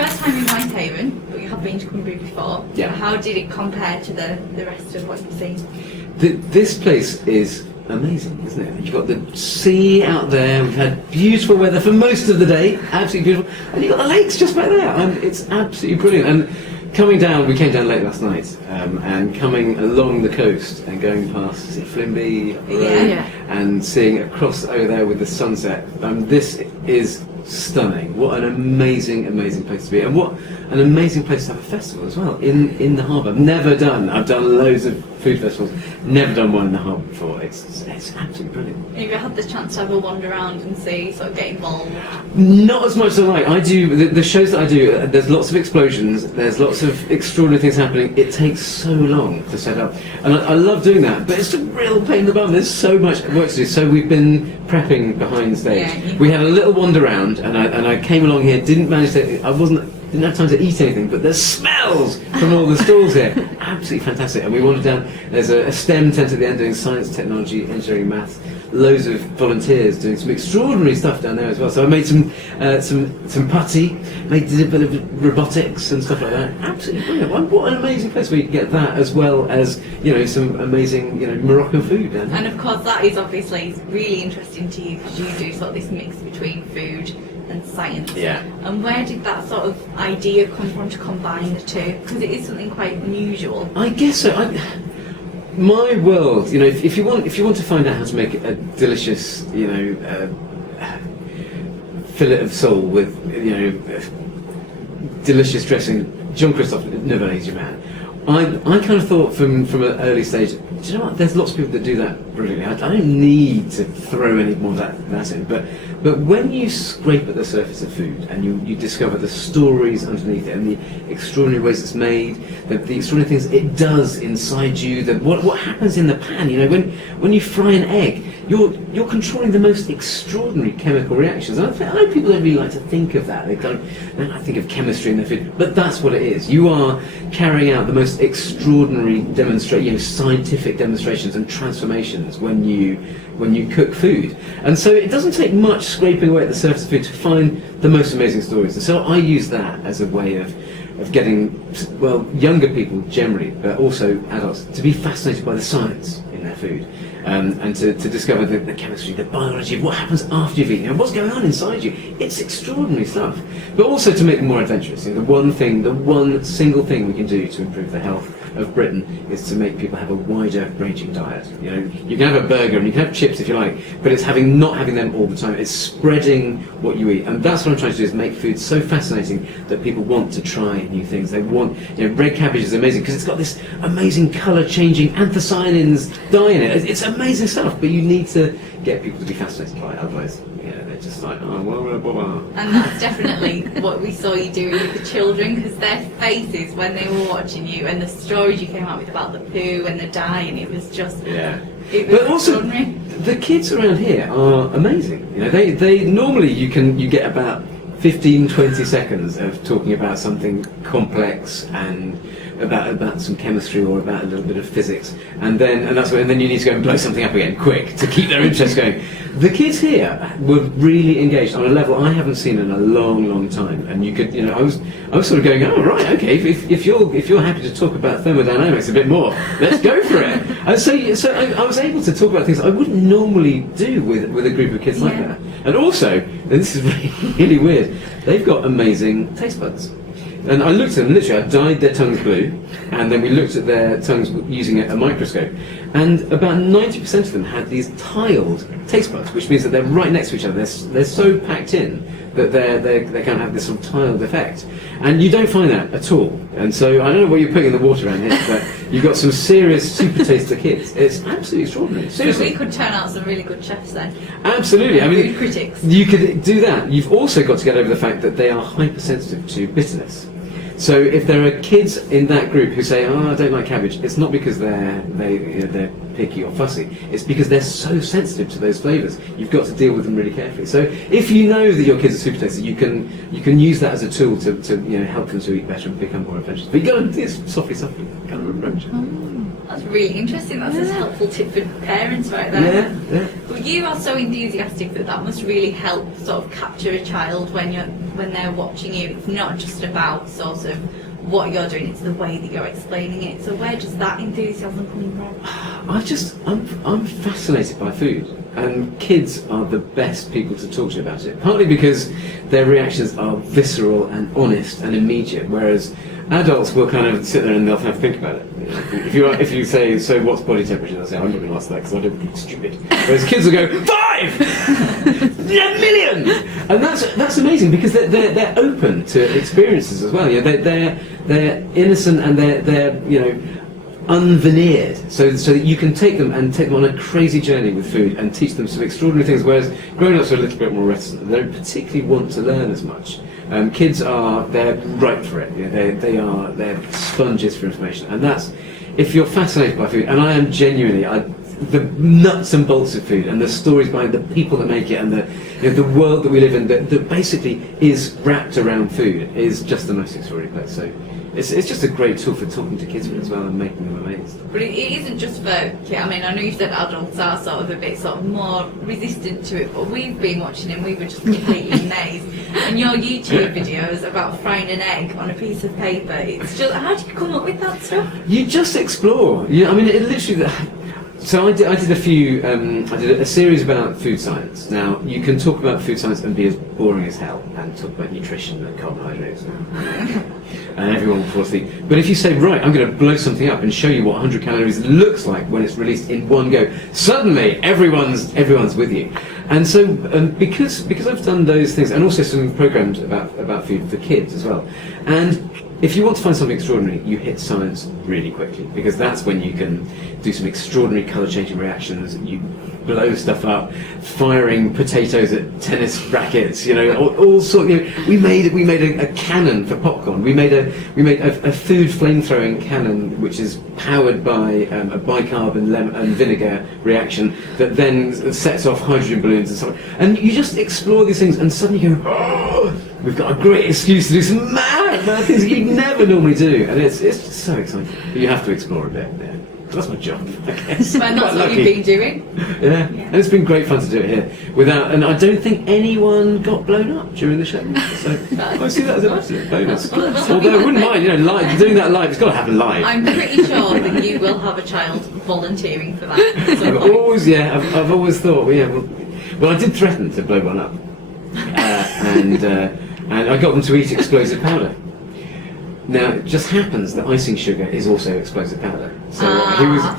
first time in Whitehaven, but you have been to Cumbria before. Yeah. How did it compare to the rest of what you've seen? This place is amazing, isn't it? You've got the sea out there, we've had beautiful weather for most of the day, absolutely beautiful, and you've got the lakes just back there, and it's absolutely brilliant. And coming down, we came down late last night, and coming along the coast and going past, is it Flimby Road, and seeing across over there with the sunset, this is stunning. What an amazing, amazing place to be, and what an amazing place to have a festival as well in the harbour. I've done loads of food festivals, never done one in the harbour before. It's absolutely brilliant. Have you had the chance to have a wander around and see, sort of get involved? Not as much as I like. I do the shows that I do. There's lots of explosions. There's lots of extraordinary things happening. It takes so long to set up, and I love doing that. But it's a real pain in the bum. There's so much work to do. So we've been prepping behind stage. Yeah, we had a little wander around, and I came along here. Didn't have time to eat anything, but there's smells from all the stalls here. Absolutely fantastic. And we wandered down. There's a STEM tent at the end doing science, technology, engineering, maths. Loads of volunteers doing some extraordinary stuff down there as well. So I made some putty, did a bit of robotics and stuff like that. Absolutely brilliant. What an amazing place where you can get that as well as some amazing Moroccan food down there. And of course that is obviously really interesting to you because you do sort of this mix between food and science. Yeah. And where did that sort of idea come from to combine the two? Because it is something quite unusual. I guess so. My world, if you want to find out how to make a delicious, fillet of sole with, delicious dressing, Jean-Christophe, never an easy man. I kind of thought from an early stage, do you know what? There's lots of people that do that brilliantly. I don't need to throw any more of that in. But when you scrape at the surface of food and you discover the stories underneath it and the extraordinary ways it's made, the extraordinary things it does inside you, what happens in the pan. When you fry an egg, you're controlling the most extraordinary chemical reactions. And I know people don't really like to think of that. They don't like to think of chemistry in their food, but that's what it is. You are carrying out the most extraordinary scientific demonstrations and transformations when you cook food. And so it doesn't take much scraping away at the surface of food to find the most amazing stories. And so I use that as a way of getting, younger people generally, but also adults, to be fascinated by the science in their food. And to discover the chemistry, the biology of what happens after you've eaten, what's going on inside you. It's extraordinary stuff. But also to make them more adventurous. The one single thing we can do to improve the health of Britain is to make people have a wider ranging diet. You can have a burger and you can have chips if you like, but it's not having them all the time. It's spreading what you eat, and that's what I'm trying to do, is make food so fascinating that people want to try new things. They want, red cabbage is amazing because it's got this amazing colour-changing anthocyanins dye in it. It's amazing stuff, but you need to get people to be fascinated by it, otherwise they're just like, oh, blah, blah, blah. And that's definitely what we saw you doing with the children, because their faces when they were watching you and the stories you came out with about the poo and the dye, and it was just it was but also the kids around here are amazing. They normally you get about 15-20 seconds of talking about something complex and about some chemistry or about a little bit of physics, and then you need to go and blow something up again quick to keep their interest going. The kids here were really engaged on a level I haven't seen in a long time, and you could, I was sort of going, oh right, okay, if you're happy to talk about thermodynamics a bit more, let's go for it. And so I was able to talk about things I wouldn't normally do with a group of kids like that. And also, and this is really weird, they've got amazing taste buds. And I looked at them, literally, I dyed their tongues blue, and then we looked at their tongues using a microscope, and about 90% of them had these tiled taste buds, which means that they're right next to each other. They're so packed in that they kind of have this sort of tiled effect. And you don't find that at all. And so I don't know what you're putting in the water around here, but you've got some serious super taster kids. It's absolutely extraordinary. Seriously. So we could turn out some really good chefs then. Absolutely. Food critics. You could do that. You've also got to get over the fact that they are hypersensitive to bitterness. So if there are kids in that group who say, "Oh, I don't like cabbage," it's not because they're picky or fussy. It's because they're so sensitive to those flavours. You've got to deal with them really carefully. So if you know that your kids are super tasty, you can use that as a tool to help them to eat better and become more adventurous. But you got to do it softly, kind of approach. That's really interesting. That's a helpful tip for parents right there. Yeah. you are so enthusiastic that must really help sort of capture a child when they're watching you. It's not just about sort of what you're doing, it's the way that you're explaining it. So where does that enthusiasm come from? I'm fascinated by food, and kids are the best people to talk to about it. Partly because their reactions are visceral and honest and immediate, whereas adults will kind of sit there and they'll have to think about it. You know, if you say, so what's body temperature? They'll say, I'm not going to ask that because I don't think it's stupid. Whereas kids will go, 5! A million! And that's amazing because they're open to experiences as well. You know, they're innocent and they're you know, unveneered, so that you can take them on a crazy journey with food and teach them some extraordinary things, whereas grown-ups are a little bit more reticent. They don't particularly want to learn as much. Kids they're ripe for it. You know, they're sponges for information, and that's, if you're fascinated by food, and I am genuinely, the nuts and bolts of food and the stories behind the people that make it and the world that we live in that basically is wrapped around food is just the most extraordinary place. So it's just a great tool for talking to kids with as well and making them amazed. But it isn't just for kids. I mean, I know you said adults are sort of a bit sort of more resistant to it, but we've been watching and we were just completely amazed. And your YouTube videos about frying an egg on a piece of paper, it's just, how did you come up with that stuff? You just explore. I mean, it literally. So I did I did a series about food science. Now, you can talk about food science and be as boring as hell and talk about nutrition and carbohydrates and everyone will fall asleep. But if you say, right, I'm going to blow something up and show you what 100 calories looks like when it's released in one go, suddenly everyone's with you. And so because I've done those things, and also some programs about food for kids as well, and if you want to find something extraordinary, you hit science really quickly, because that's when you can do some extraordinary colour-changing reactions. You blow stuff up, firing potatoes at tennis rackets. You know, all sorts. You know, we made a cannon for popcorn. We made a food flame-throwing cannon, which is powered by a bicarb and vinegar reaction that then sets off hydrogen balloons and so on. And you just explore these things, and suddenly you go, oh, we've got a great excuse to do some mad things that you never normally do, and it's just so exciting. But you have to explore a bit. Yeah. That's my job, I guess. And that's what you've been doing. Yeah, and it's been great fun to do it here. And I don't think anyone got blown up during the show. So I see that as an absolute bonus. Although I wouldn't mind, you know, doing that live. It's got to happen live. I'm pretty sure that you will have a child volunteering for that. I've always thought, well, I did threaten to blow one up, and I got them to eat explosive powder. Now, it just happens that icing sugar is also explosive powder. So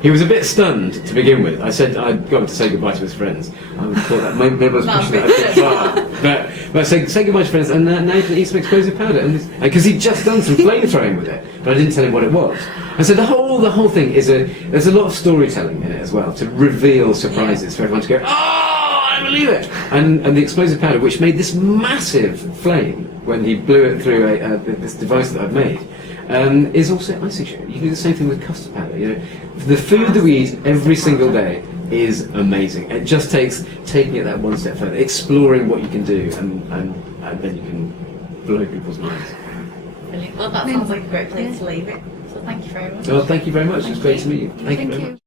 he was a bit stunned to begin with. I said I'd got him to say goodbye to his friends. I thought that maybe I was pushing that a bit far. But I said, say goodbye to friends, and now you can eat some explosive powder. Because he'd just done some flame throwing with it, but I didn't tell him what it was. And so the whole thing there's a lot of storytelling in it as well, to reveal surprises for everyone to go, oh, I believe it! And the explosive powder, which made this massive flame when he blew it through this device that I've made, is also icing sugar. You can do the same thing with custard powder. You know, the food that we eat every single day is amazing. It just takes taking it that one step further, exploring what you can do, and then you can blow people's minds. Brilliant. Well, that sounds like a great place to leave it. So thank you very much. Well, thank you very much. It was great to meet you. Thank you.